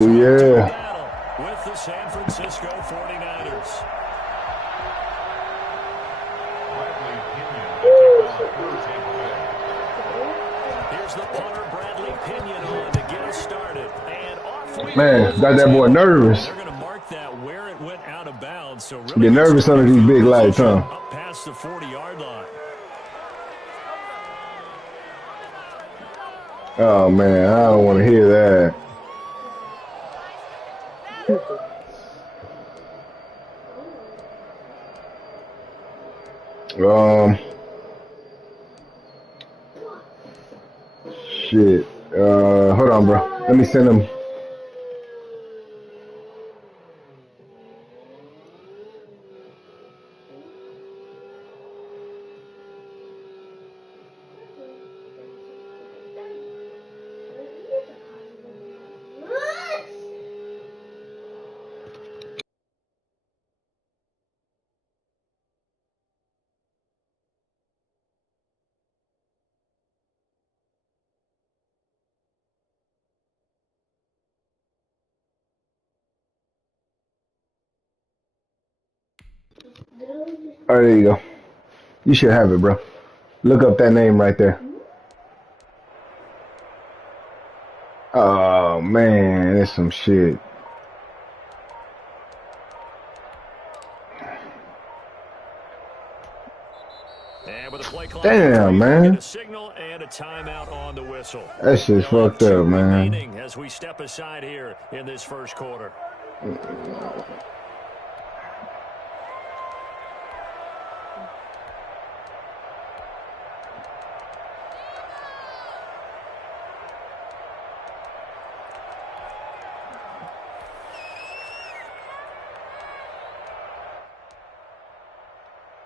Yeah. Battle with the San Francisco 49ers. Here's the punter, Bradley Pinion, on to get us started. And off we Man, go. got that boy nervous. They're going to mark that where it went out of bounds. So really Get nervous under these big lights, huh? Up past the 40-yard line. Oh, man, I don't want to hear that. Shit. Hold on, bro. Let me send him. All right, there you go. You should have it, bro. Look up that name right there. Oh, man, that's some shit. Damn, man. A signal and a timeout on the whistle. That shit's fucked up, man. As we step aside here in this first quarter.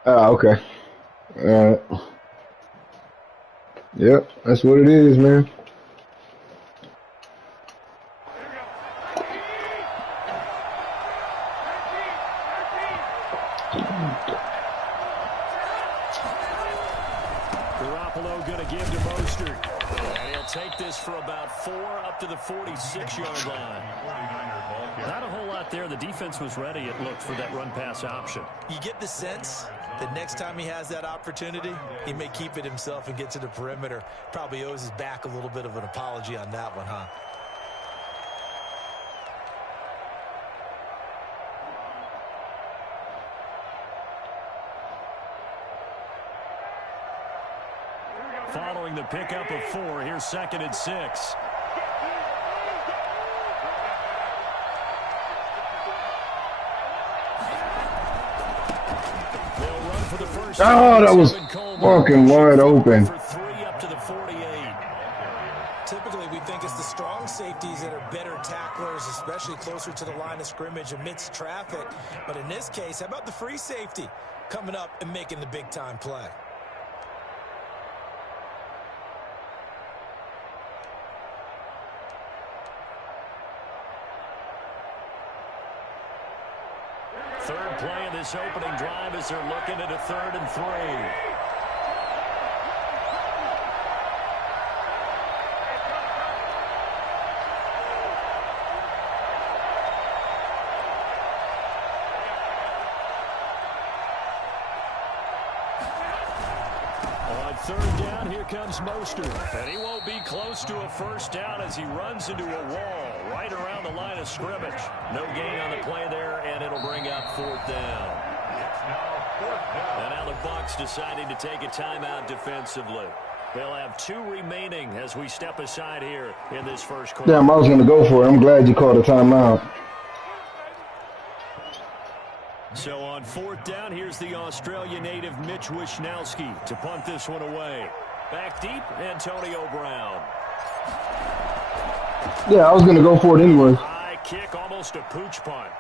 Okay. Yep, that's what it is, man. Garoppolo going to give to Mostert. And he'll take this for about 4 up to the 46-yard line. Not a whole lot there. The defense was ready, it looked, for that run-pass option. You get the sense that next time he has that opportunity, he may keep it himself and get to the perimeter. Probably owes his back a little bit of an apology on that one, huh? Following the pickup of 4, here's 2nd and 6. Oh, that was fucking wide open. For 3 up to the 48. Typically, we think it's the strong safeties that are better tacklers, especially closer to the line of scrimmage amidst traffic. But in this case, how about the free safety coming up and making the big-time play? Third play of this opening drive as they're looking at a 3rd and 3. On 3rd down, here comes Mostert. And he won't be close to a first down as he runs into a wall right around the line of scrimmage. No gain on the play there, and it'll bring up 4th down. And now the Bucs deciding to take a timeout defensively. They'll have 2 remaining as we step aside here in this first quarter. Damn, I was going to go for it. I'm glad you called a timeout. So on 4th down, here's the Australia native Mitch Wishnowsky to punt this one away. Back deep, Antonio Brown. Yeah, I was going to go for it anyway. High kick, almost a pooch punt.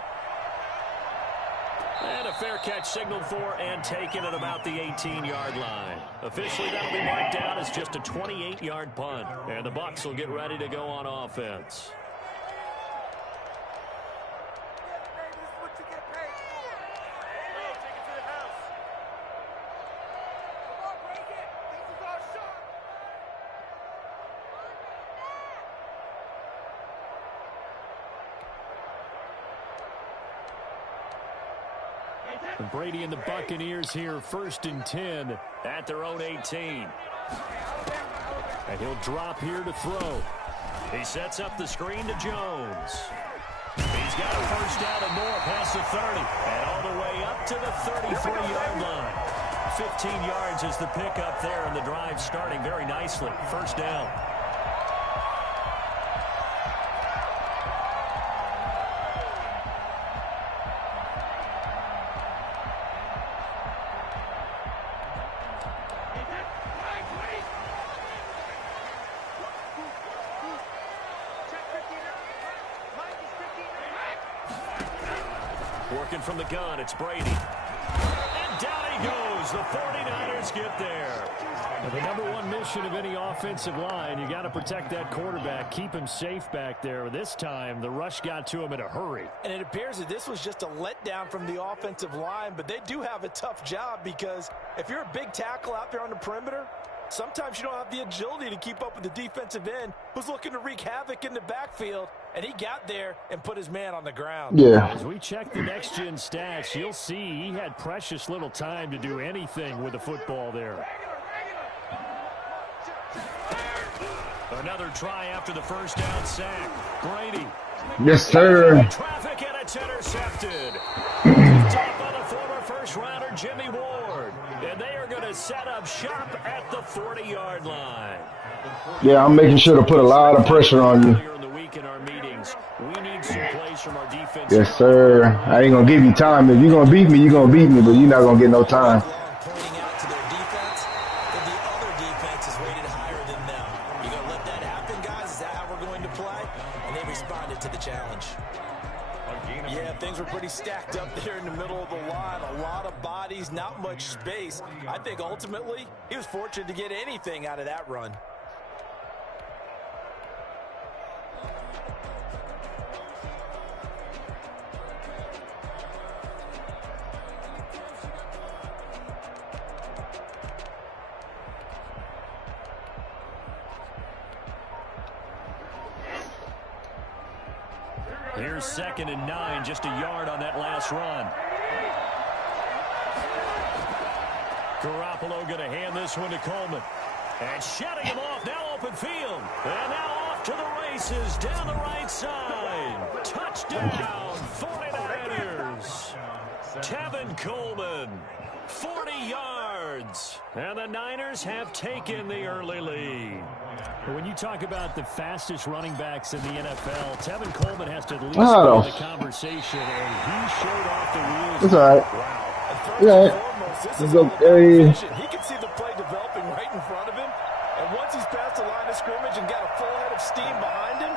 And a fair catch signaled for and taken at about the 18-yard line. Officially, that'll be marked down as just a 28-yard punt. And the Bucs will get ready to go on offense. Brady and the Buccaneers here, 1st and 10 at their own 18. And he'll drop here to throw. He sets up the screen to Jones. He's got a 1st down and more past the 30. And all the way up to the 33-yard line. 15 yards is the pickup there, and the drive starting very nicely. 1st down. Working from the gun, it's Brady. And down he goes. The 49ers get there. Well, the #1 mission of any offensive line, you got to protect that quarterback, keep him safe back there. This time, the rush got to him in a hurry. And it appears that this was just a letdown from the offensive line, but they do have a tough job because if you're a big tackle out there on the perimeter, sometimes you don't have the agility to keep up with the defensive end who's looking to wreak havoc in the backfield, and he got there and put his man on the ground. Yeah. As we check the next-gen stats, you'll see he had precious little time to do anything with the football there. Another try after the 1st down sack. Brady. Yes, sir. Traffic, and it's intercepted. Top on the former 1st-rounder Jimmy Ward. And they are going to set up shop at the 40-yard line. Yeah, I'm making sure to put a lot of pressure on you. Earlier in the week in our meetings, we need some plays from our defense. Yes, sir. I ain't going to give you time. If you're going to beat me, you're going to beat me, but you're not going to get no time. Pointing out to their defense that the other defense is rated higher than them. You going to let that happen, guys? Is that how we're going to play? And they responded to the challenge. Yeah, things were pretty stacked up there in the middle of the line. A lot of bodies, not much space. I think ultimately he was fortunate to get anything out of that run. Here's 2nd and 9, just a yard on that last run. Garoppolo going to hand this one to Coleman. And shutting him off, now open field. And now off to the races, down the right side. Touchdown, 49ers. Tevin Coleman, 40 yards. And the Niners have taken the early lead. When you talk about the fastest running backs in the NFL, Tevin Coleman has to at least be in the conversation, and he showed off the wheels. It's all right. Wow. Yeah. It's okay. He can see the play developing right in front of him, and once he's past the line of scrimmage and got a full head of steam behind him,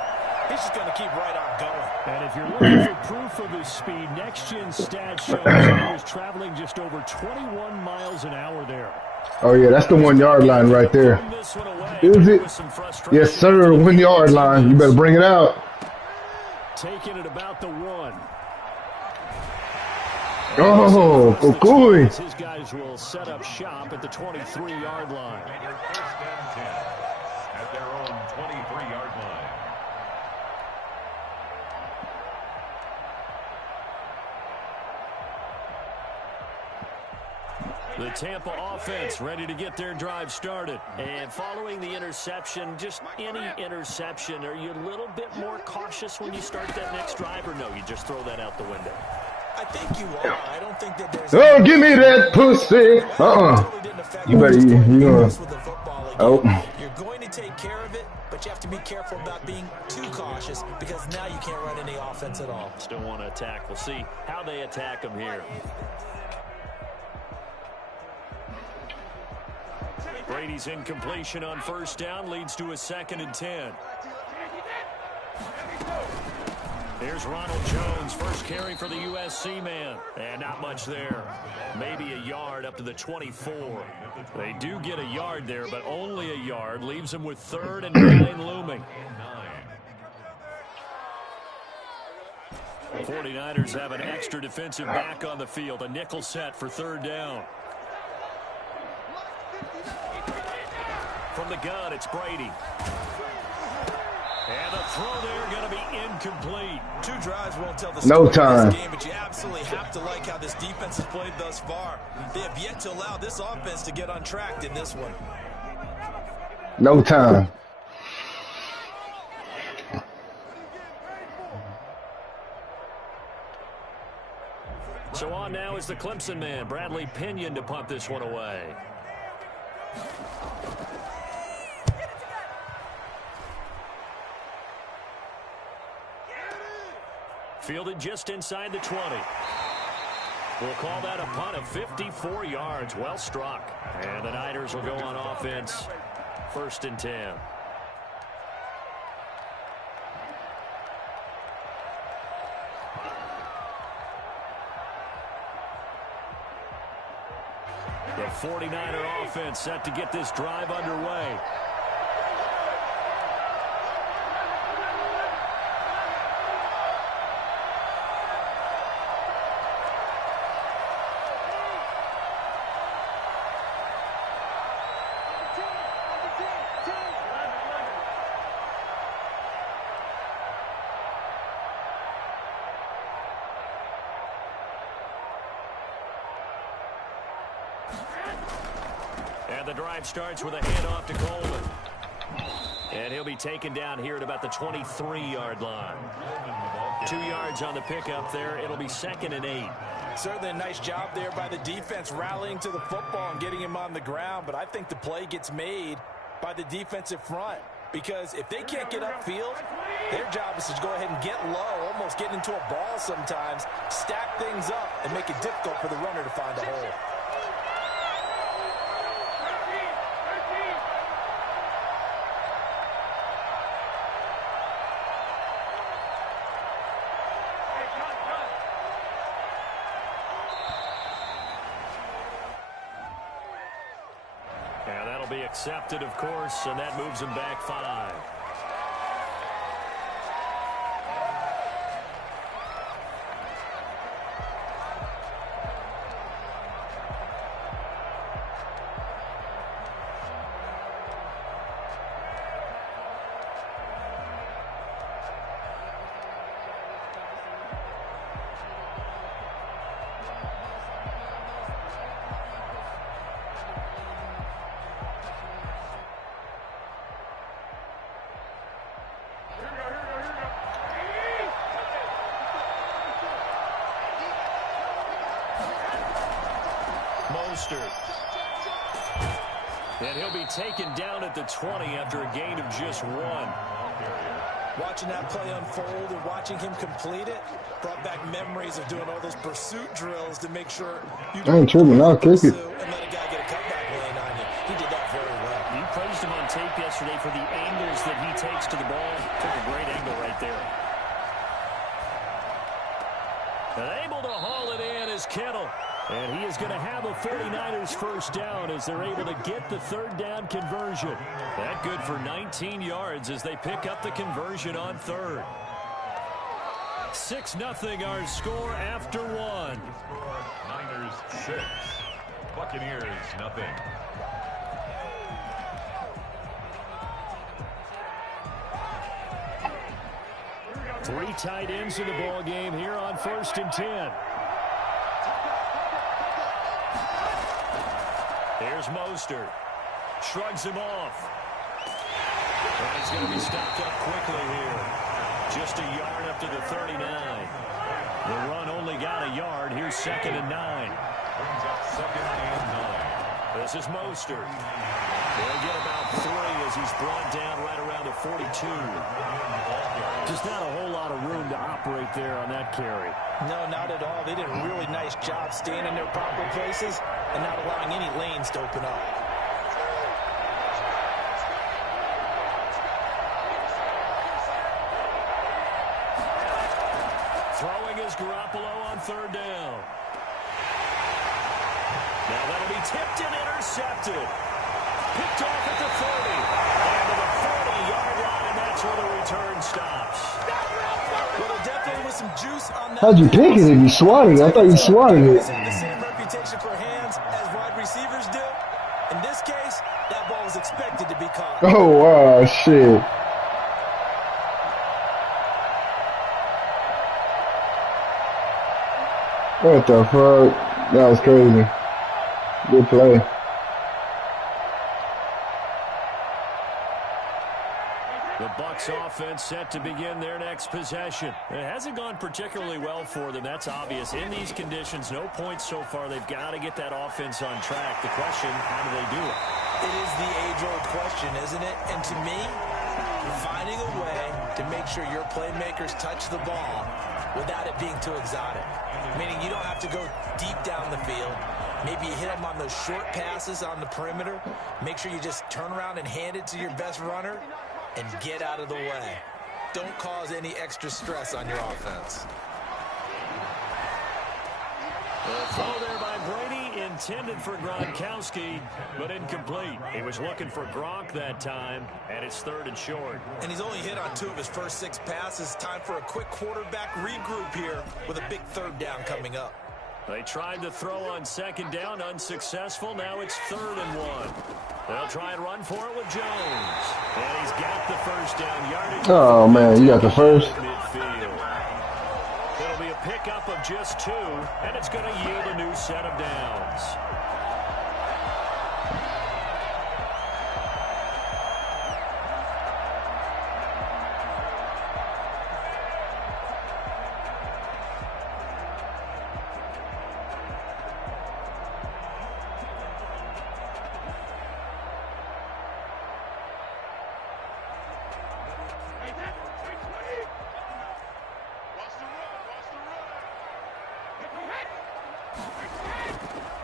he's just going to keep right on going. And if you're looking for proof of his speed, next-gen stats shows he was traveling just over 21 miles an hour there. Oh, yeah, that's the 1 yard line right there. Is it? Yes, sir, 1 yard line. You better bring it out. Taking it about the 1. Oh, Kukui. His guys will set up shop at the 23-yard line. First and 10 at their own 23-yard line. The Tampa offense ready to get their drive started. And following the interception, just any interception, are you a little bit more cautious when you start that next drive, or no, you just throw that out the window? I think you are. I don't think that there's... Oh, give me that pussy. You better, you know. Oh. You're going to take care of it, but you have to be careful about being too cautious because now you can't run any offense at all. Still want to attack. We'll see how they attack them here. Brady's incompletion on 1st down leads to a 2nd and 10. Here's Ronald Jones, first carry for the USC man. And not much there. Maybe a yard up to the 24. They do get a yard there, but only a yard. Leaves them with 3rd and 9 looming. 49ers have an extra defensive back on the field. A nickel set for 3rd down. From the gun, it's Brady. And the throw there going to be incomplete. 2 drives won't tell the No story of time. this game, but you absolutely have to like how this defense has played thus far. They have yet to allow this offense to get untracked in this one. No time. So on now is the Clemson man, Bradley Pinion, to punt this one away. Fielded just inside the 20. We'll call that a punt of 54 yards. Well struck. And the Niners will go on offense. 1st and 10. The 49er offense set to get this drive underway. And the drive starts with a handoff to Coleman. And he'll be taken down here at about the 23-yard line. 2 yards on the pickup there. It'll be 2nd and 8. Certainly a nice job there by the defense rallying to the football and getting him on the ground. But I think the play gets made by the defensive front. Because if they can't get upfield, their job is to go ahead and get low, almost get into a ball sometimes, stack things up, and make it difficult for the runner to find a hole. And that'll be accepted, of course, and that moves him back 5. And he'll be taken down at the 20 after a gain of just 1. Watching that play unfold and watching him complete it brought back memories of doing all those pursuit drills to make sure you I ain't tripping. I'll kick it. and let a guy get a cutback lane on you. He did that very well. You praised him on tape yesterday for the angles that he takes to the ball. Took a great angle right there. And able to haul it in is Kittle. And he is going to have a 49ers first down as they're able to get the 3rd down conversion. That good for 19 yards as they pick up the conversion on 3rd. 6-0 our score after 1. Niners 6. Buccaneers nothing. Three tight ends in the ball game here on 1st and 10. Here's Mostert. Shrugs him off. And he's going to be stopped up quickly here. Just a yard up to the 39. The run only got a yard. Here's 2nd and 9. Brings up 2nd and 9. This is Mostert. He'll get about 3 as he's brought down right around the 42. Just not a whole lot of room to operate there on that carry. No, not at all. They did a really nice job staying in their proper places and not allowing any lanes to open up. Throwing is Garoppolo on 3rd down. Now that'll be tipped and intercepted. Picked off at the 30. And to the 40-yard line, and that's where the return stops. Well, there definitely was some juice on that. How'd you pick it if you swatted it? I thought you swatted it. They have the same reputation for hands as wide receivers do. In this case, that ball was expected to be caught. Oh, wow, shit. What the fuck? That was crazy. Good play. The Bucs offense set to begin their next possession. It hasn't gone particularly well for them. That's obvious. In these conditions, no points so far. They've got to get that offense on track. The question, how do they do it? It is the age-old question, isn't it? And to me, finding a way to make sure your playmakers touch the ball without it being too exotic. Meaning you don't have to go deep down the field. Maybe you hit them on those short passes on the perimeter. Make sure you just turn around and hand it to your best runner and get out of the way. Don't cause any extra stress on your offense. The throw there by Brady, intended for Gronkowski, but incomplete. He was looking for Gronk that time, and it's 3rd and short. And he's only hit on 2 of his first 6 passes. Time for a quick quarterback regroup here with a big 3rd down coming up. They tried to throw on 2nd down, unsuccessful. Now it's 3rd and 1. They'll try and run for it with Jones. And he's got the first down yardage. Oh, man, you got the first. Midfield. It'll be a pickup of just 2, and it's going to yield a new set of downs.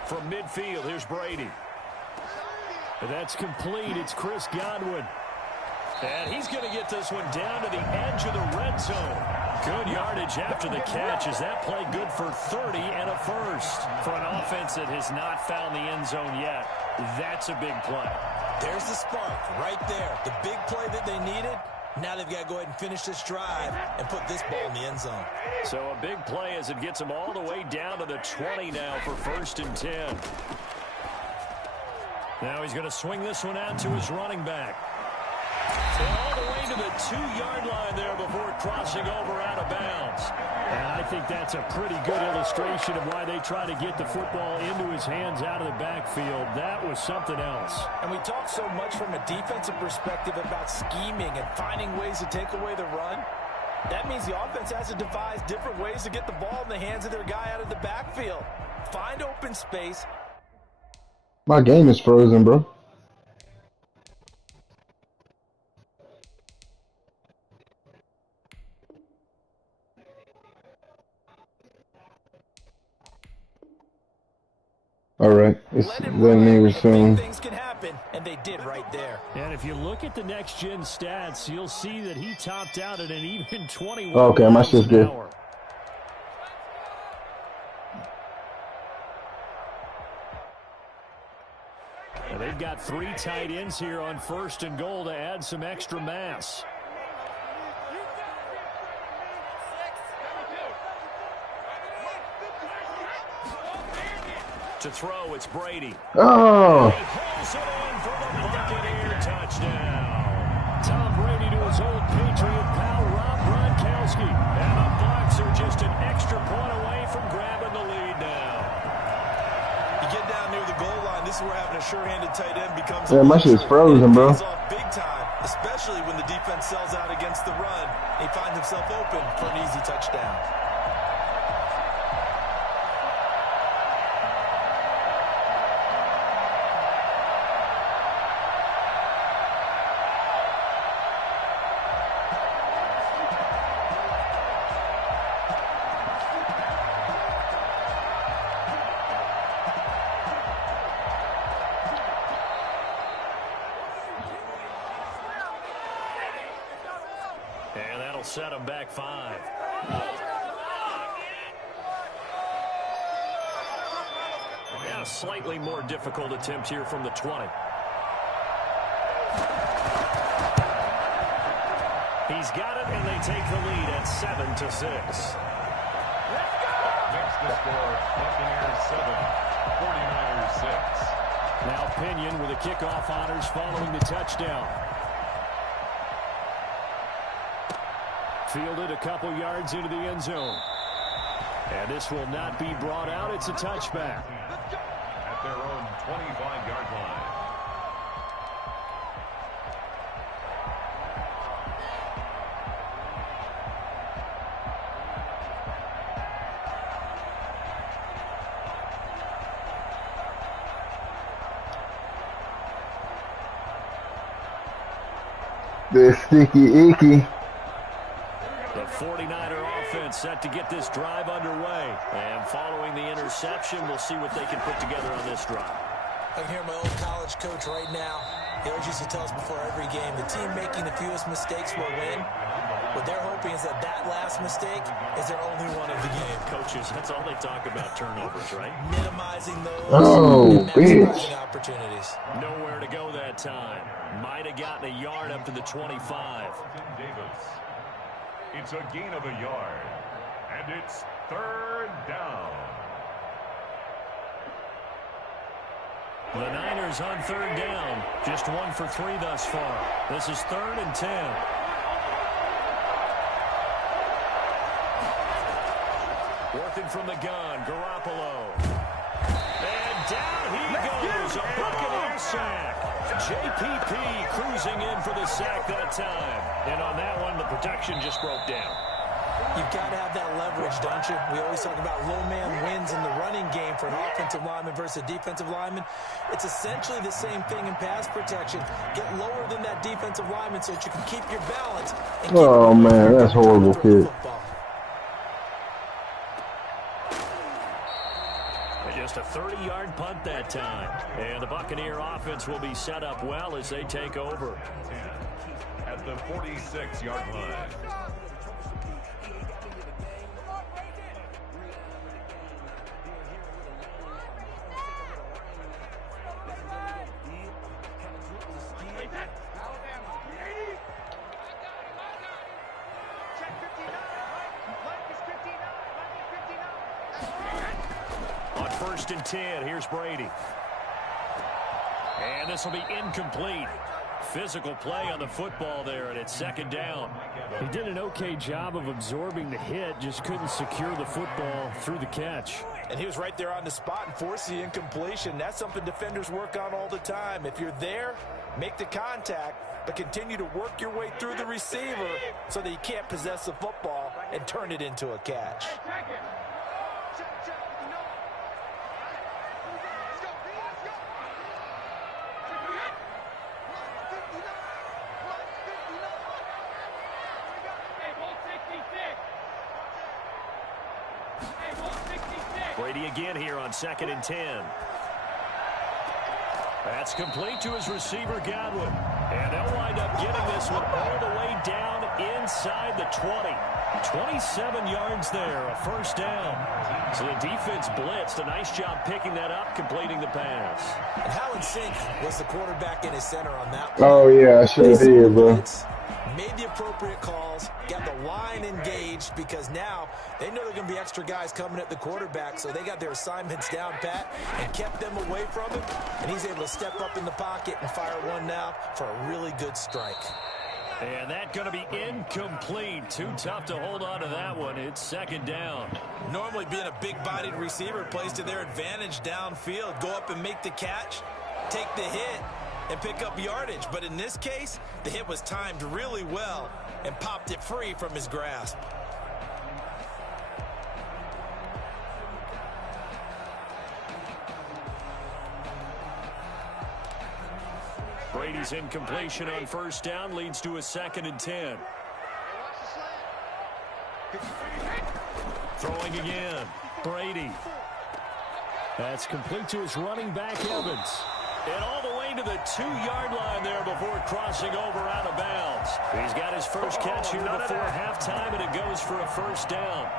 From midfield, here's Brady. That's complete. It's Chris Godwin. And he's going to get this one down to the edge of the red zone. Good yardage after the catch. Is that play good for 30 and a first? For an offense that has not found the end zone yet, that's a big play. There's the spark right there. The big play that they needed. Now they've got to go ahead and finish this drive and put this ball in the end zone. So a big play as it gets them all the way down to the 20 now for 1st and 10. Now he's going to swing this one out to his running back. And all the way to the 2-yard line there before crossing over out of bounds. And I think that's a pretty good illustration of why they try to get the football into his hands out of the backfield. That was something else. And we talk so much from a defensive perspective about scheming and finding ways to take away the run. That means the offense has to devise different ways to get the ball in the hands of their guy out of the backfield. Find open space. My game is frozen, bro. All right, it's letting me resume. Things can happen, and they did right there. And if you look at the next-gen stats, you'll see that he topped out at an even 21 Okay, my shit's good. hour. And they've got 3 tight ends here on 1st and goal to add some extra mass. To throw, it's Brady. Oh! He pulls it in for the Buccaneer touchdown. Tom Brady to his old Patriot pal, Rob Gronkowski. And the Bucs are just an extra point away from grabbing the lead now. You get down near the goal line, this is where having a sure-handed tight end becomes... Yeah, my shit's frozen, bro. Big time, especially when the defense sells out against the run. He finds himself open for an easy touchdown. And that'll set him back 5. Yeah, a slightly more difficult attempt here from the 20. He's got it, and they take the lead at 7-6. Next to score, Buccaneers 7, 49ers 6. Now Pinion with the kickoff honors following the touchdown. Fielded a couple yards into the end zone. And this will not be brought out. It's a touchback. At their own 25-yard line. The sticky icky. The 49er offense set to get this drive underway. And following the interception, we'll see what they can put together on this drive. I can hear my old college coach right now. He always used to tell us before every game, the team making the fewest mistakes will win. What they're hoping is that last mistake is their only one of the game. Coaches, that's all they talk about, turnovers, right? Minimizing those Oh, and maximizing bitch. opportunities. Nowhere to go that time. Might have gotten a yard up to the 25. Davis. It's a gain of a yard. And it's third down. The Niners on third down. Just 1 for 3 thus far. This is 3rd and 10. Working from the gun, Garoppolo. And down he goes, a Buccaneer sack. JPP cruising in for the sack that time. And on that one, the protection just broke down. You've got to have that leverage, don't you? We always talk about low man wins in the running game for an offensive lineman versus a defensive lineman. It's essentially the same thing in pass protection. Get lower than that defensive lineman so that you can keep your balance. And Oh, man, that's horrible, kid. Just a 30-yard punt that time. And the Buccaneer offense will be set up well as they take over. At the 46-yard line. On 1st and 10, here's Brady. And this will be incomplete. Physical play on the football there, and it's 2nd down. He did an okay job of absorbing the hit, just couldn't secure the football through the catch. And he was right there on the spot and forced the incompletion. That's something defenders work on all the time. If you're there, make the contact, but continue to work your way through the receiver so that you can't possess the football and turn it into a catch. Brady again here on 2nd and 10. That's complete to his receiver, Godwin. And they'll wind up getting this one all the way down inside the 20. 27 yards there, a 1st down. So the defense blitzed. A nice job picking that up, completing the pass. And how in sync was the quarterback in his center on that play? Oh, yeah, I sure did, bro. Made the appropriate calls, got the line engaged because now they know they're going to be extra guys coming at the quarterback, so they got their assignments down pat and kept them away from him, and he's able to step up in the pocket and fire one now for a really good strike. And that's going to be incomplete. Too tough to hold on to that one. It's 2nd down. Normally being a big-bodied receiver plays to their advantage downfield. Go up and make the catch, take the hit, and pick up yardage. But in this case, the hit was timed really well and popped it free from his grasp. Brady's incompletion on 1st down leads to a 2nd and 10. Throwing again. Brady. That's complete to his running back, Evans. And all the way to the 2-yard line there before crossing over out of bounds. He's got his first catch here before halftime, and it goes for a 1st down.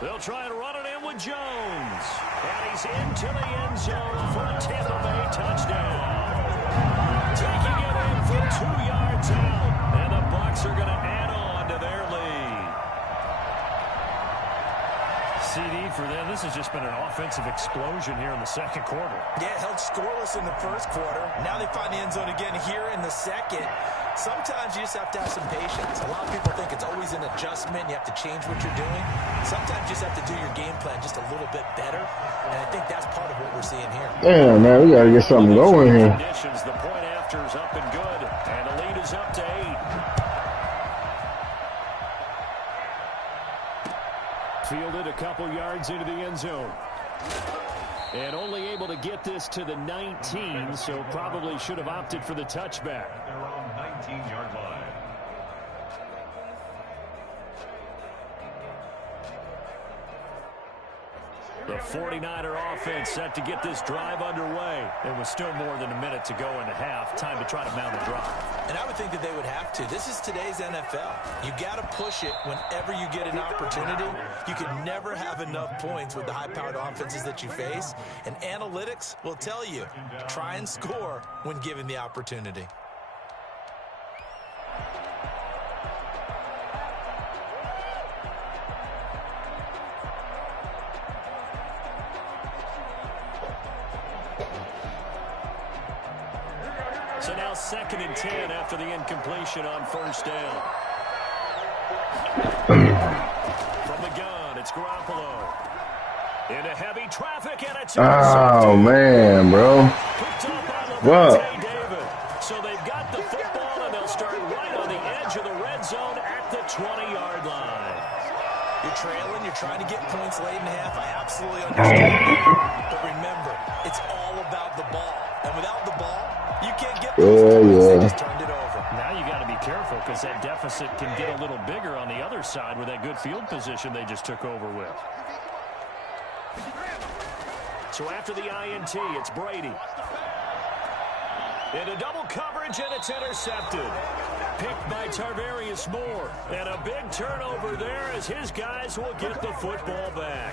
They'll try and run it in with Jones. And he's into the end zone for a Tampa Bay touchdown. Taking it in from 2 yards out. And the Bucs are going to add on to their lead. CD for them. This has just been an offensive explosion here in the second quarter. Yeah, held scoreless in the first quarter. Now they find the end zone again here in the second. Sometimes you just have to have some patience. A lot of people think it's always an adjustment. You have to change what you're doing. Sometimes you just have to do your game plan just a little bit better. And I think that's part of what we're seeing here. Damn, man, we got to get something going here. The point after is up and good. And the lead is up to 8. Fielded a couple yards into the end zone. And only able to get this to the 19, so probably should have opted for the touchback. They're on 19-yard line. The 49er offense set to get this drive underway. There was still more than a minute to go in the half. Time to try to mount a drive. And I would think that they would have to. This is today's NFL. You got to push it whenever you get an opportunity. You can never have enough points with the high-powered offenses that you face. And analytics will tell you, try and score when given the opportunity. So now 2nd and 10 after the incompletion on first down. From the gun, it's Garoppolo. Into heavy traffic, and it's Oh, man, bro. What? So they've got the football, and they'll start right on the edge of the red zone at the 20-yard line. You're trailing, you're trying to get points late in the half. I absolutely understand that. But remember, it's all about the ball. And without the ball, you can't get those points. They just turned it over. Now you got to be careful because that deficit can get a little bigger on the other side with that good field position they just took over with. So after the INT, it's Brady. Into double coverage, and it's intercepted. Picked by Tarvarius Moore. And a big turnover there as his guys will get the football back.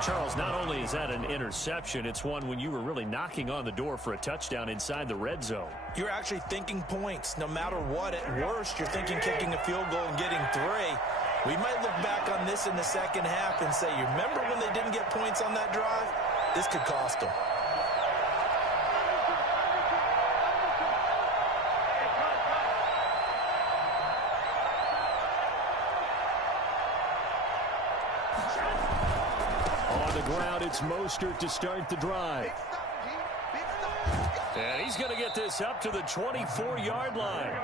Charles, not only is that an interception, it's one when you were really knocking on the door for a touchdown inside the red zone. You're actually thinking points. No matter what, at worst, you're thinking kicking a field goal and getting 3. We might look back on this in the second half and say, you remember when they didn't get points on that drive? This could cost them. Ground, it's Mostert to start the drive. And he's going to get this up to the 24-yard line.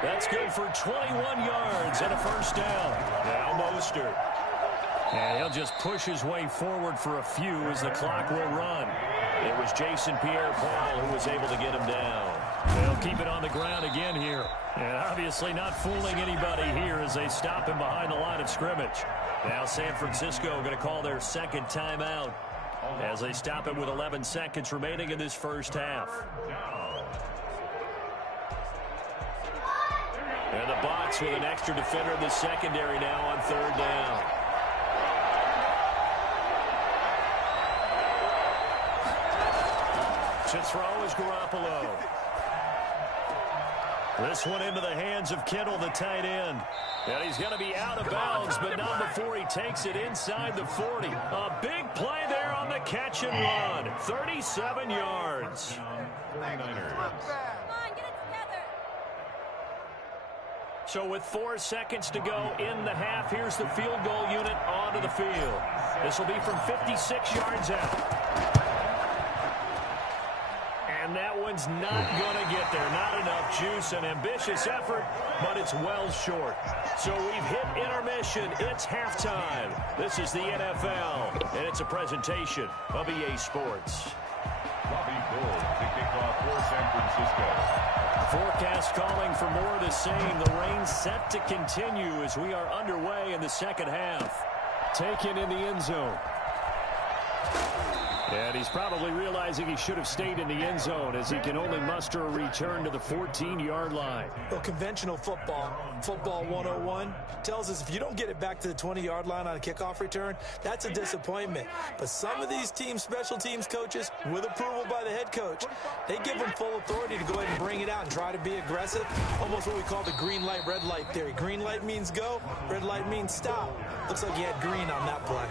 That's good for 21 yards and a first down. Now Mostert. And he'll just push his way forward for a few as the clock will run. It was Jason Pierre-Paul who was able to get him down. They'll keep it on the ground again here. And obviously not fooling anybody here as they stop him behind the line of scrimmage. Now San Francisco going to call their second timeout as they stop it with 11 seconds remaining in this first half. And the Bucs with an extra defender in the secondary now on 3rd down. To throw is Garoppolo. This one into the hands of Kittle, the tight end. And he's going to be out of bounds, but not before he takes it inside the 40. A big play there on the catch and run. 37 yards. So with 4 seconds to go in the half, here's the field goal unit onto the field. This will be from 56 yards out. And that one's not going to get there. Not enough juice. An ambitious effort, but it's well short. So we've hit intermission. It's halftime. This is the NFL, and it's a presentation of EA Sports. Bobby Gold to kick off for San Francisco. Forecast calling for more of the same. The rain set to continue as we are underway in the second half. Taken in the end zone. And he's probably realizing he should have stayed in the end zone as he can only muster a return to the 14-yard line. Well, conventional football 101, tells us if you don't get it back to the 20-yard line on a kickoff return, that's a disappointment. But some of these special teams coaches, with approval by the head coach, they give them full authority to go ahead and bring it out and try to be aggressive. Almost what we call the green light, red light theory. Green light means go, red light means stop. Looks like he had green on that play.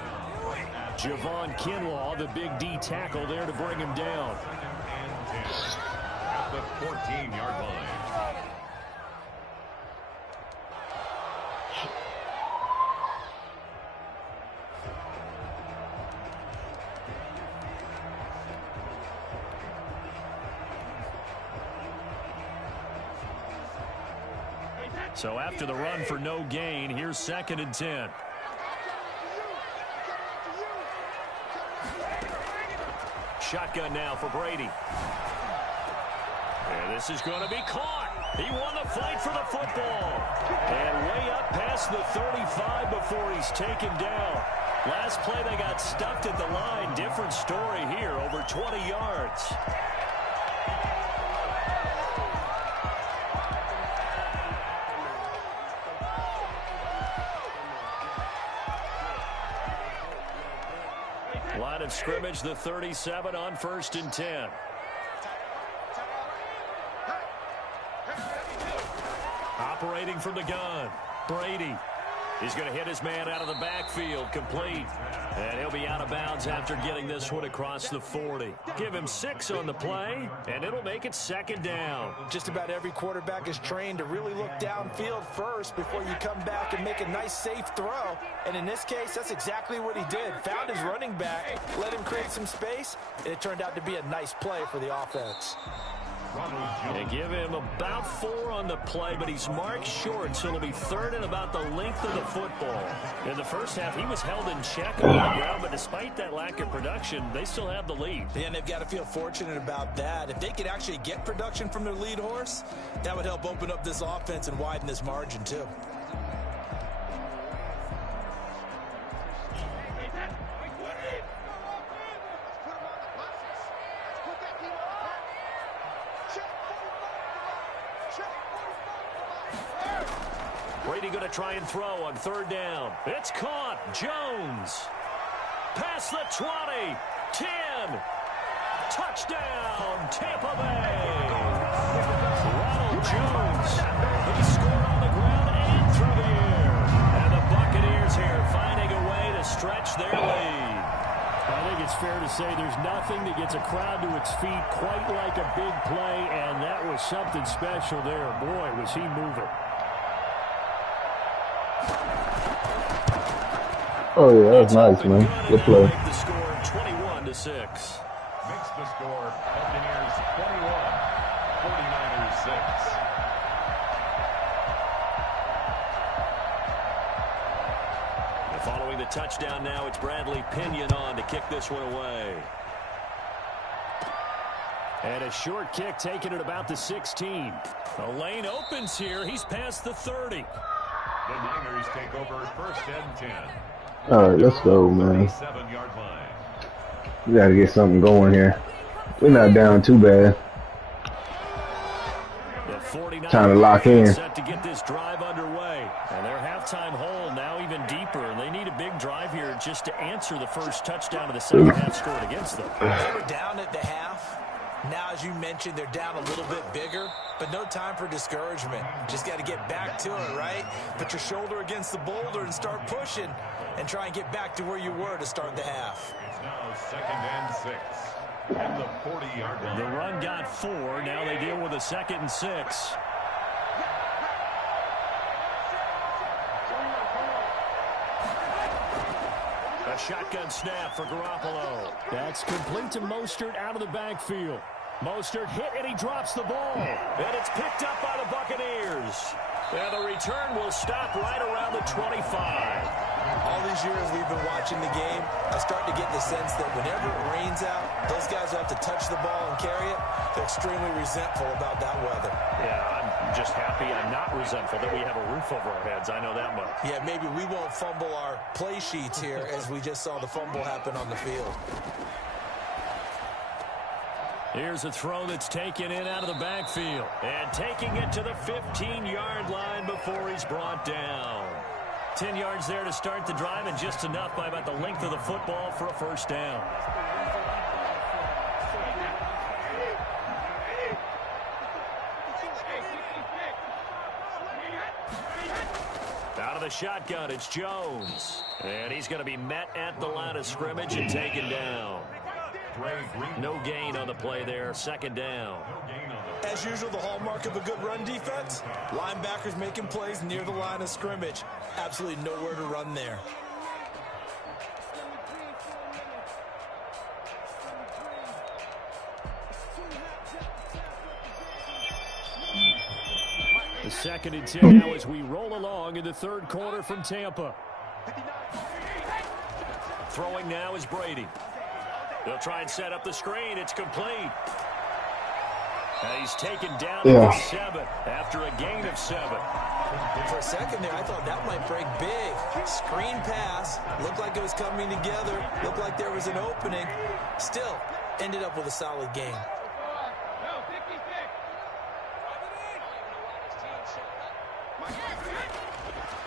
Javon Kinlaw, the big D tackle there to bring him down. At the 14-yard line. So after the run for no gain, here's 2nd and 10. Shotgun now for Brady. And this is going to be caught. He won the fight for the football. And way up past the 35 before he's taken down. Last play they got stuffed at the line. Different story here, over 20 yards. Line of scrimmage, the 37 on 1st and 10. Operating from the gun, Brady. He's going to hit his man out of the backfield, complete. And he'll be out of bounds after getting this one across the 40. Give him 6 on the play, and it'll make it 2nd down. Just about every quarterback is trained to really look downfield first before you come back and make a nice, safe throw. And in this case, that's exactly what he did. Found his running back, let him create some space, and it turned out to be a nice play for the offense. They give him about 4 on the play, but he's marked short, so it'll be 3rd and about the length of the football. In the first half, he was held in check on the ground, but despite that lack of production, they still have the lead. And they've got to feel fortunate about that. If they could actually get production from their lead horse, that would help open up this offense and widen this margin, too. Brady going to try and throw on 3rd down. It's caught. Jones. Past the 20. 10. Touchdown, Tampa Bay. Ronald Jones. He scored on the ground and through the air. And the Buccaneers here finding a way to stretch their lead. I think it's fair to say there's nothing that gets a crowd to its feet quite like a big play, and that was something special there. Boy, was he moving. Oh, yeah, that was nice, man. Good play. The score 21-6. Makes the score Buccaneers 21, 49ers 6. And following the touchdown now, it's Bradley Pinion on to kick this one away. And a short kick taken at about the 16. The lane opens here. He's past the 30. The Niners take over 1st and 10. All right, let's go, man. 7-yard line. We got to get something going here. We're not down too bad. Time to lock in. Set to get this drive underway. And their halftime hole now even deeper. And they need a big drive here just to answer the first touchdown of the second half scored against them. They were down at the half. Now, as you mentioned, they're down a little bit bigger, but no time for discouragement. Just got to get back to it, right? Put your shoulder against the boulder and start pushing and try and get back to where you were to start the half. It's now 2nd and 6 at the 40-yard line. The run got 4. Now they deal with a 2nd and 6. A shotgun snap for Garoppolo. That's complete to Mostert out of the backfield. Mostert hit and he drops the ball. And it's picked up by the Buccaneers. And the return will stop right around the 25. All these years we've been watching the game, I start to get the sense that whenever it rains out, those guys who have to touch the ball and carry it, they're extremely resentful about that weather. Yeah, I'm just happy I'm not resentful that we have a roof over our heads. I know that much. Yeah, maybe we won't fumble our play sheets here as we just saw the fumble happen on the field. Here's a throw that's taken in out of the backfield. And taking it to the 15-yard line before he's brought down. 10 yards there to start the drive, and just enough by about the length of the football for a first down. Out of the shotgun, it's Jones. And he's going to be met at the line of scrimmage and taken down. No gain on the play there, second down. As usual, the hallmark of a good run defense, linebackers making plays near the line of scrimmage. Absolutely nowhere to run there. The 2nd and 10 now as we roll along in the third quarter from Tampa. Throwing now is Brady. They'll try and set up the screen. It's complete. And he's taken down to 7 after a gain of 7. For a second there, I thought that might break big. Screen pass. Looked like it was coming together. Looked like there was an opening. Still, ended up with a solid gain.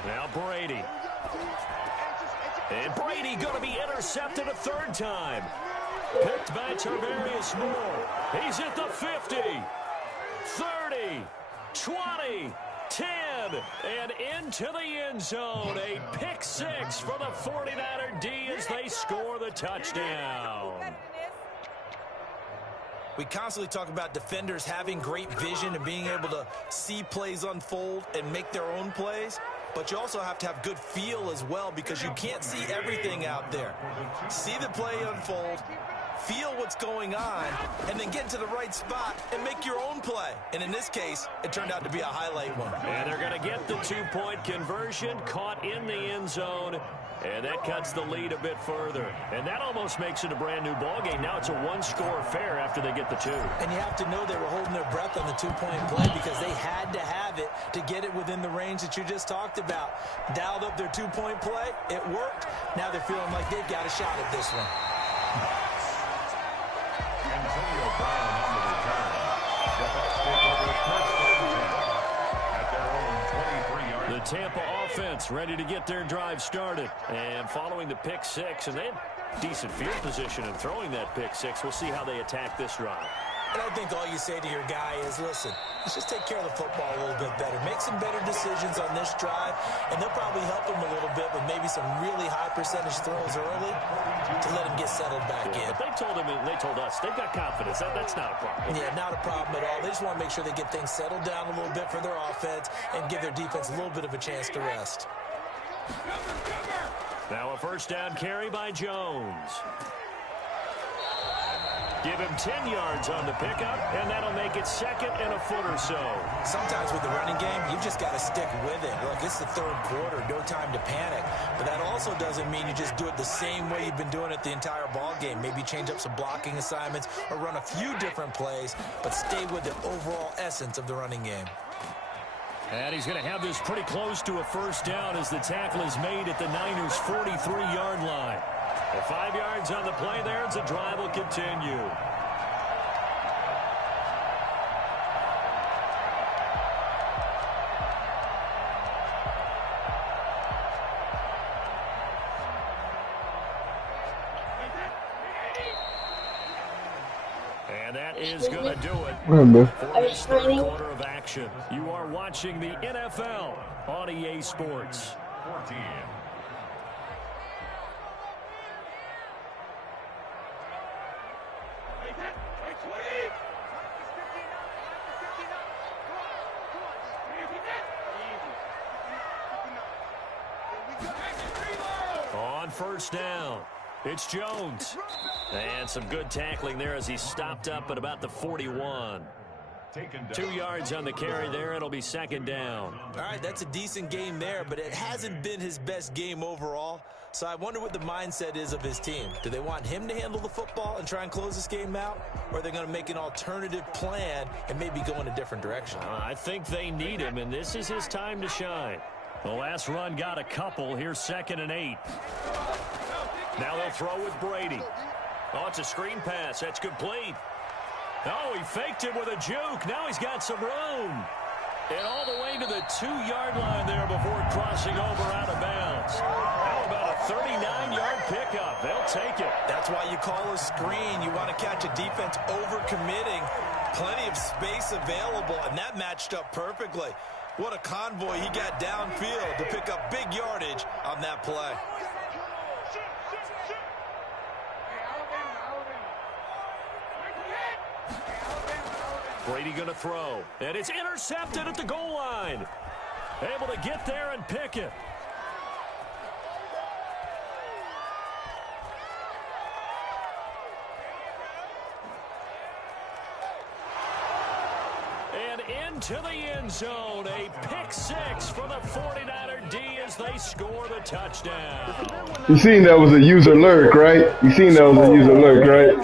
Now Brady. And Brady going to be intercepted a third time. Picked by Tarvarius Moore. He's at the 50, 30, 20, 10, and into the end zone. A pick six for the 49er D as they score the touchdown. We constantly talk about defenders having great vision and being able to see plays unfold and make their own plays. But you also have to have good feel as well, because you can't see everything out there. See the play unfold, feel what's going on, and then get to the right spot and make your own play. And in this case, it turned out to be a highlight one. And they're going to get the two-point conversion, caught in the end zone, and that cuts the lead a bit further. And that almost makes it a brand-new ballgame. Now it's a one-score affair after they get the two. And you have to know they were holding their breath on the two-point play, because they had to have it to get it within the range that you just talked about. Dialed up their two-point play. It worked. Now they're feeling like they've got a shot at this one. Antonio Brown on the return. Step over first and 10 at their own 23-yard. The Tampa offense ready to get their drive started. And following the pick six, and they had decent field position in throwing that pick six. We'll see how they attack this drive. And I think all you say to your guy is, listen, let's just take care of the football a little bit better. Make some better decisions on this drive, and they'll probably help him a little bit with maybe some really high percentage throws early to let him get settled back in. But they told him, and they told us, they've got confidence. That's not a problem. Yeah, not a problem at all. They just want to make sure they get things settled down a little bit for their offense and give their defense a little bit of a chance to rest. Now a first down carry by Jones. Give him 10 yards on the pickup, and that'll make it second and a foot or so. Sometimes with the running game, you've just got to stick with it. Look, it's the third quarter, no time to panic. But that also doesn't mean you just do it the same way you've been doing it the entire ball game. Maybe change up some blocking assignments or run a few different plays, but stay with the overall essence of the running game. And he's going to have this pretty close to a first down as the tackle is made at the Niners' 43-yard line. The 5 yards on the play there as the drive will continue. And that is going to do it for this third quarter of action. You are watching the NFL on EA Sports. 14. On first down, it's Jones. And some good tackling there as he stopped up at about the 41. 2 yards on the carry there. It'll be second down. All right, that's a decent game there, but it hasn't been his best game overall. So I wonder what the mindset is of his team. Do they want him to handle the football and try and close this game out? Or are they going to make an alternative plan and maybe go in a different direction? I think they need him, and this is his time to shine. The last run got a couple. Here's 2nd and 8. Now they'll throw with Brady. Oh, it's a screen pass. That's complete. Oh, he faked it with a juke. Now he's got some room. And all the way to the 2-yard line there before crossing over out of bounds. How about a 39-yard pickup? They'll take it. That's why you call a screen. You want to catch a defense overcommitting. Plenty of space available, and that matched up perfectly. What a convoy he got downfield to pick up big yardage on that play. Brady going to throw, and it's intercepted at the goal line. Able to get there and pick it. And into the end zone, a pick six for the 49er D as they score the touchdown. You seen that was a user lurk, right? You seen that was a user lurk, right?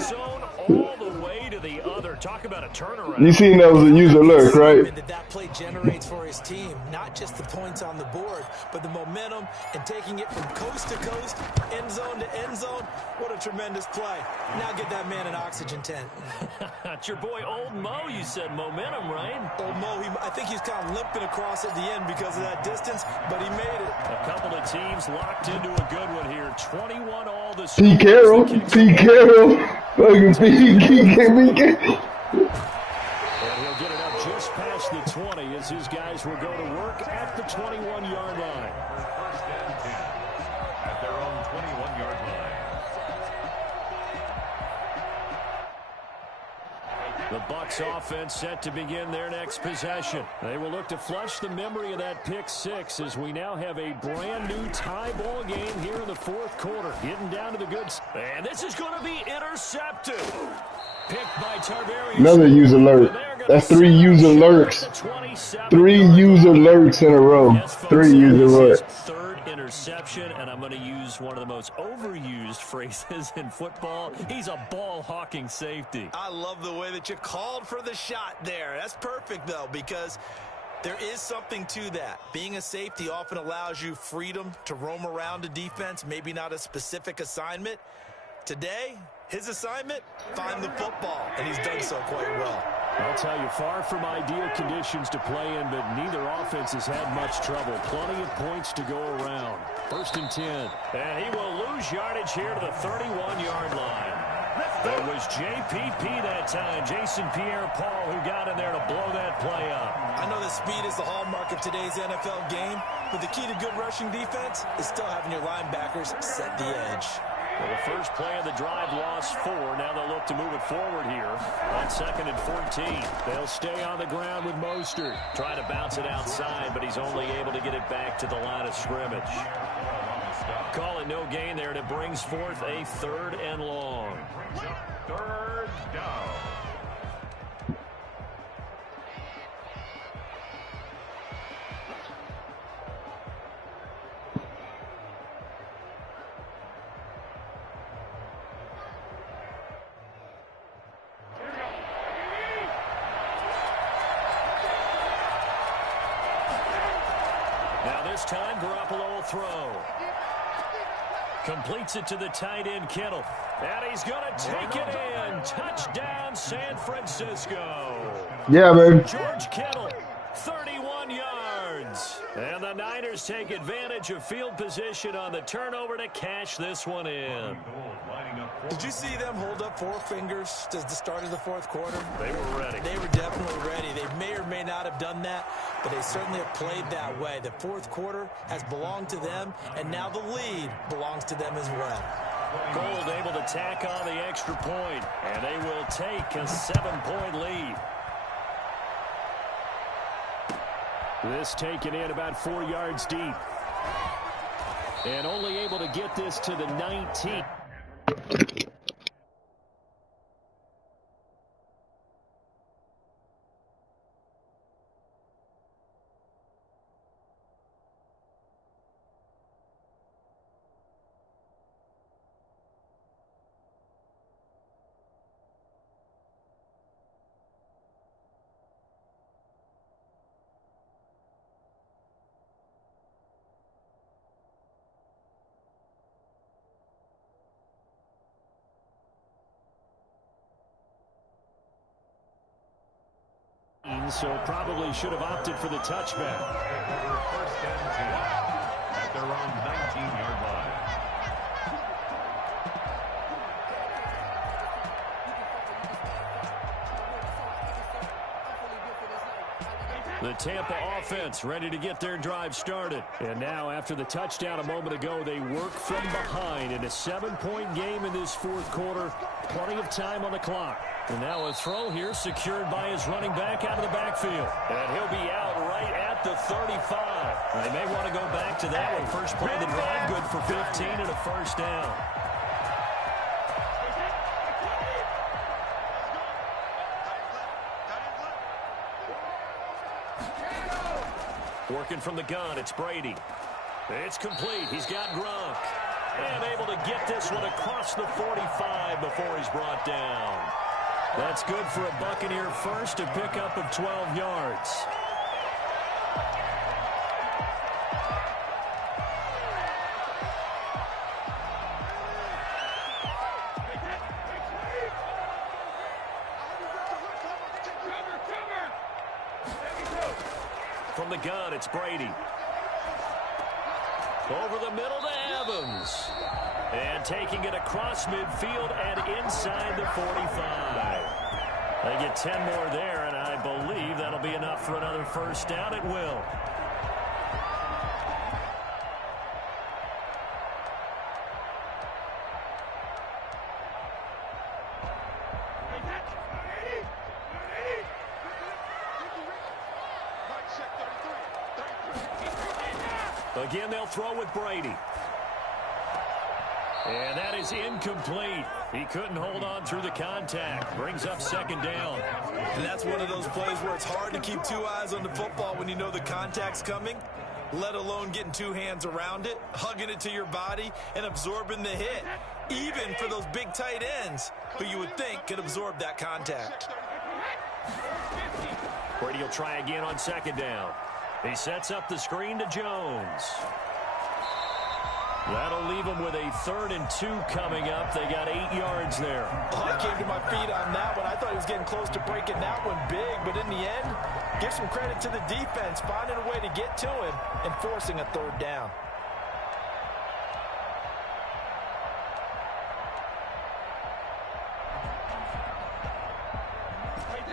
All the way to the other. Talk about a turnaround. You seen that was a user lurk, right? That play generates for his team, not just the points on the board, but the momentum and taking it from coast to coast, end zone to end zone. What a tremendous play. Now get that man an oxygen tent. It's your boy Old Mo, you said momentum, right? Old Mo, I think he's kind of limping across at the end because of that distance, but he made it. A couple of teams locked into a good one here. 21 all the Pete Carroll. Fucking Pete Carroll. And he'll get it up just past the 20 as his guys will go to work at the 21-yard line. First and 10 at their own 21-yard line. The Bucs offense set to begin their next possession. They will look to flush the memory of that pick six as we now have a brand new tie ball game here in the fourth quarter. Getting down to the goods. And this is going to be intercepted. Picked by Tarvarius. Another user lurk. That's 3 user lurks. 3 user lurks in a row. Yes, folks, 3 user lurks. Third interception, and I'm going to use one of the most overused phrases in football. He's a ball-hawking safety. I love the way that you called for the shot there. That's perfect, though, because there is something to that. Being a safety often allows you freedom to roam around a defense, maybe not a specific assignment. Today, his assignment, find the football, and he's done so quite well. I'll tell you, far from ideal conditions to play in, but neither offense has had much trouble. Plenty of points to go around. First and 10. And he will lose yardage here to the 31-yard line. It was JPP that time, Jason Pierre-Paul, who got in there to blow that play up. I know that speed is the hallmark of today's NFL game, but the key to good rushing defense is still having your linebackers set the edge. Well, the first play of the drive lost 4. Now they'll look to move it forward here on 2nd and 14. They'll stay on the ground with Mostert. Try to bounce it outside, but he's only able to get it back to the line of scrimmage. Call it no gain there, and it brings forth a 3rd and long. Third down. This time, Garoppolo will throw. Completes it to the tight end, Kittle. And he's going to take it in. Touchdown, San Francisco. Yeah, baby. George Kittle, 31 yards. And the Niners take advantage of field position on the turnover to cash this one in. Did you see them hold up 4 fingers at the start of the fourth quarter? They were ready. They were definitely ready. They may or may not have done that, but they certainly have played that way. The fourth quarter has belonged to them, and now the lead belongs to them as well. Gold able to tack on the extra point, and they will take a 7-point lead. This taken in about 4 yards deep. And only able to get this to the 19. ends, so probably should have opted for the touchback. First and 10 at their own 19-yard line. The Tampa offense ready to get their drive started. And now, after the touchdown a moment ago, they work from behind in a 7-point game in this fourth quarter. Plenty of time on the clock. And now a throw here secured by his running back out of the backfield. And he'll be out right at the 35. They may want to go back to that one. First play of the drive, good for 15 and a first down. Working from the gun, it's Brady. It's complete. He's got Gronk. And able to get this one across the 45 before he's brought down. That's good for a Buccaneer first, a pickup of 12 yards. From the gun, it's Brady. Over the middle to Evans. And taking it across midfield and inside the 45. They get 10 more there, and I believe that'll be enough for another first down. It will. Again, they'll throw with Brady. And that is incomplete. He couldn't hold on through the contact. Brings up second down. And that's one of those plays where it's hard to keep two eyes on the football when you know the contact's coming, let alone getting two hands around it, hugging it to your body, and absorbing the hit, even for those big tight ends who you would think could absorb that contact. Brady will try again on second down. He sets up the screen to Jones. That'll leave him with a 3rd and 2 coming up. They got 8 yards there. Oh, I came to my feet on that one. I thought he was getting close to breaking that one big, but in the end, give some credit to the defense, finding a way to get to him and forcing a 3rd down.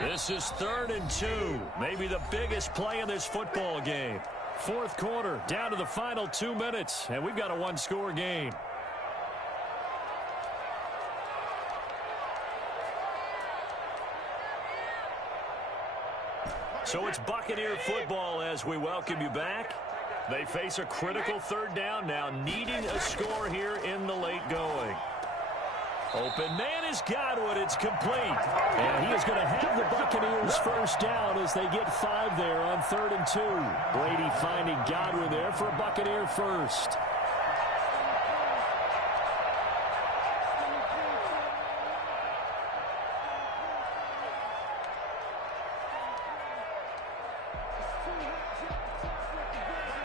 This is 3rd and 2. Maybe the biggest play in this football game. Fourth quarter, down to the final 2 minutes, and we've got a one-score game. So it's Buccaneer football as we welcome you back. They face a critical 3rd down now, needing a score here in the late going. Open man is Godwin. It's complete. And he is going to have the Buccaneers first down as they get 5 there on 3rd and 2. Brady finding Godwin there for a Buccaneer first.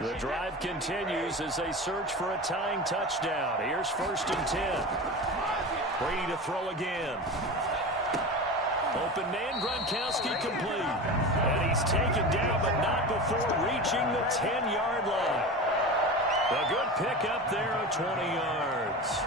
The drive continues as they search for a tying touchdown. Here's 1st and 10. Brady to throw again. Open man, Gronkowski complete. And he's taken down, but not before reaching the 10-yard line. A good pickup there of 20 yards.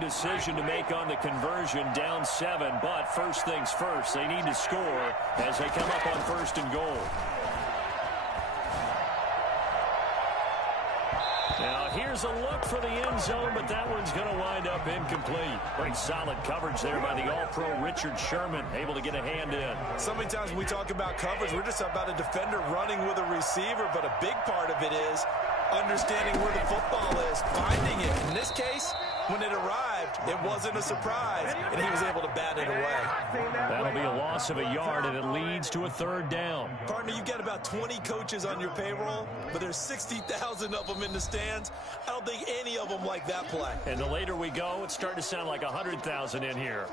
Decision to make on the conversion, down 7, but first things first, they need to score as they come up on 1st and goal. Now here's a look for the end zone, but that one's going to wind up incomplete. Pretty solid coverage there by the All-Pro Richard Sherman, able to get a hand in. So many times when we talk about coverage, we're just about a defender running with a receiver, but a big part of it is understanding where the football is, finding it. In this case, when it arrived, it wasn't a surprise, and he was able to bat it away. That'll be a loss of a yard, and it leads to a 3rd down. Partner, you've got about 20 coaches on your payroll, but there's 60,000 of them in the stands. I don't think any of them like that play. And the later we go, it's starting to sound like 100,000 in here.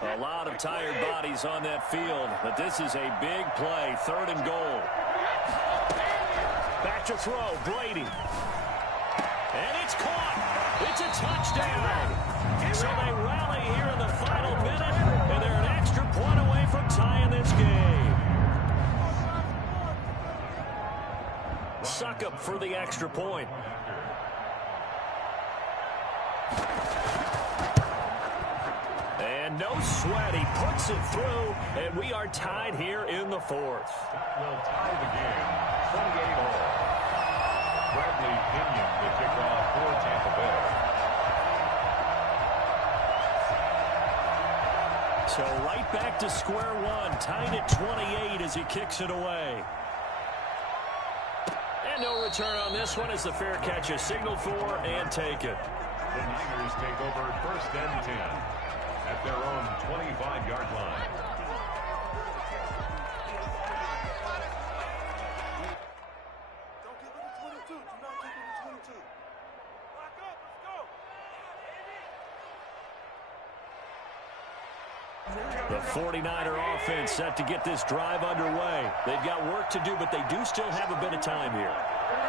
A lot of tired bodies on that field, but this is a big play, 3rd and goal. Back to throw, Brady. And it's caught. It's a touchdown. So they rally here in the final minute, and they're an extra point away from tying this game. Suck up for the extra point. And no sweat. He puts it through, and we are tied here in the 4th. Will tie the game 28-all. Bradley Pinion, the kickoff for Tampa Bay. So right back to square one, tied at 28 as he kicks it away. And no return on this one as the fair catch is signaled for and taken. The Niners take over 1st and 10 at their own 25-yard line. Don't give it a 22. Do not give it a 22. Lock up. Let's go. The 49er offense set to get this drive underway. They've got work to do, but they do still have a bit of time here.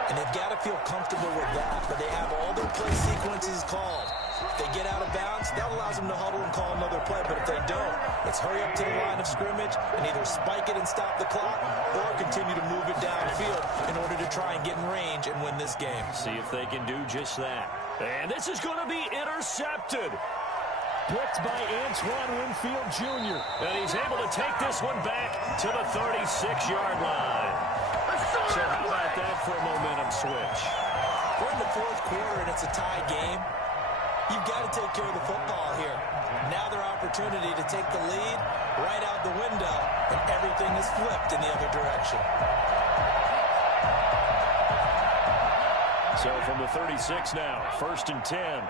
And they've got to feel comfortable with that, but they have all their play sequences called. If they get out of bounds, that allows them to huddle and call another play, but if they don't, it's hurry up to the line of scrimmage and either spike it and stop the clock or continue to move it downfield in order to try and get in range and win this game. See if they can do just that. And this is going to be intercepted. Picked by Antoine Winfield Jr. And he's able to take this one back to the 36-yard line. So how about that for a momentum switch? We're in the 4th quarter and it's a tie game. You've got to take care of the football here. Now their opportunity to take the lead right out the window, and everything is flipped in the other direction. So from the 36 now, 1st and 10.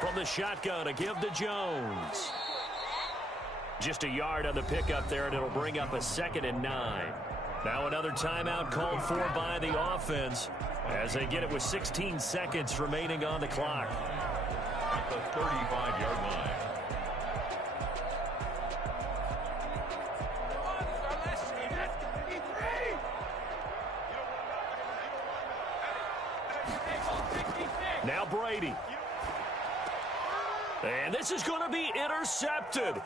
From the shotgun, a give to Jones. Just a yard on the pickup there, and it'll bring up a 2nd and 9. Now another timeout called for by the offense as they get it with 16 seconds remaining on the clock. At the 35-yard line. Now Brady. And this is going to be intercepted.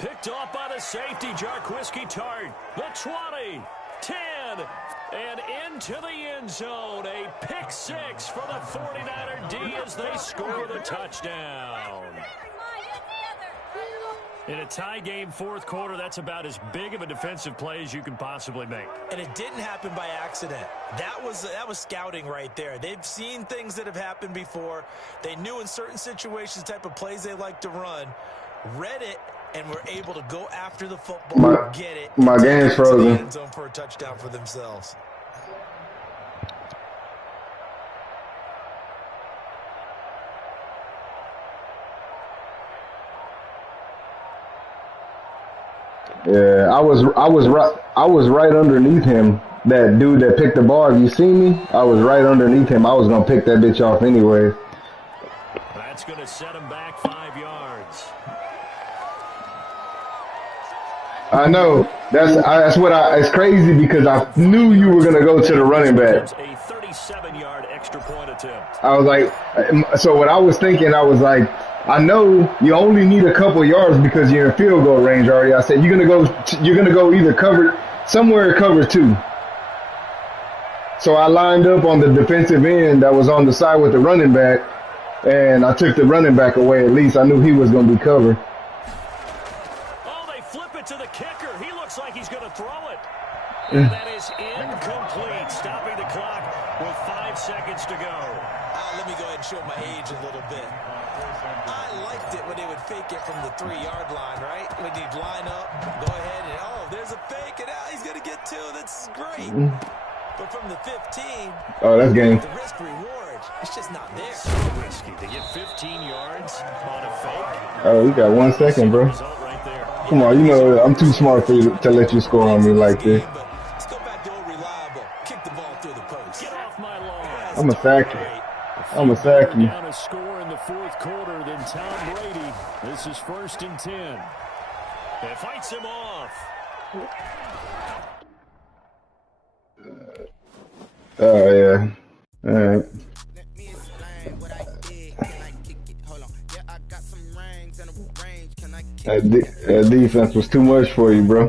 Picked off by the safety, Jarquiski Tart. The 20, 10, and into the end zone. A pick 6 for the 49er D as they score the touchdown. In a tie game, 4th quarter, that's about as big of a defensive play as you can possibly make. And it didn't happen by accident. That was scouting right there. They've seen things that have happened before. They knew in certain situations the type of plays they like to run, read it, and were able to go after the football, get it. My game's frozen. End zone for a touchdown for themselves. Yeah, I was right underneath him. That dude that picked the ball. Have you seen me? I was right underneath him. I was gonna pick that bitch off anyway. That's going to set him back 5 yards. I know. That's what it's crazy because I knew you were gonna go to the running back. A 37-yard extra point attempt. I was like, so what I was thinking, I was like, I know you only need a couple yards because you're in field goal range already. I said you're gonna go either cover 2. So I lined up on the defensive end that was on the side with the running back, and I took the running back away. At least I knew he was gonna be covered. Oh, they flip it to the kicker. He looks like he's gonna throw it. And that is incomplete, stopping the clock with 5 seconds to go. Let me go ahead and show my age a little bit. I liked it when they would fake it from the 3-yard line, right? When you'd line up, go ahead, and there's a fake, and he's going to get 2. That's great. But from the 15, that's game. the risk-reward, it's just not there. So risky to get 15 yards on a fake. Oh, you got 1 second, bro. Right there. Come on, you know I'm too smart for you to let you score on me like this. Let's go back to old reliable. Kick the ball through the post. Get off my lawn. I'm a factory. I'm a sack you. Down a score in the fourth quarter than Tom Brady. This is 1st and 10. It fights him off. Oh yeah. All right. That defense was too much for you, bro.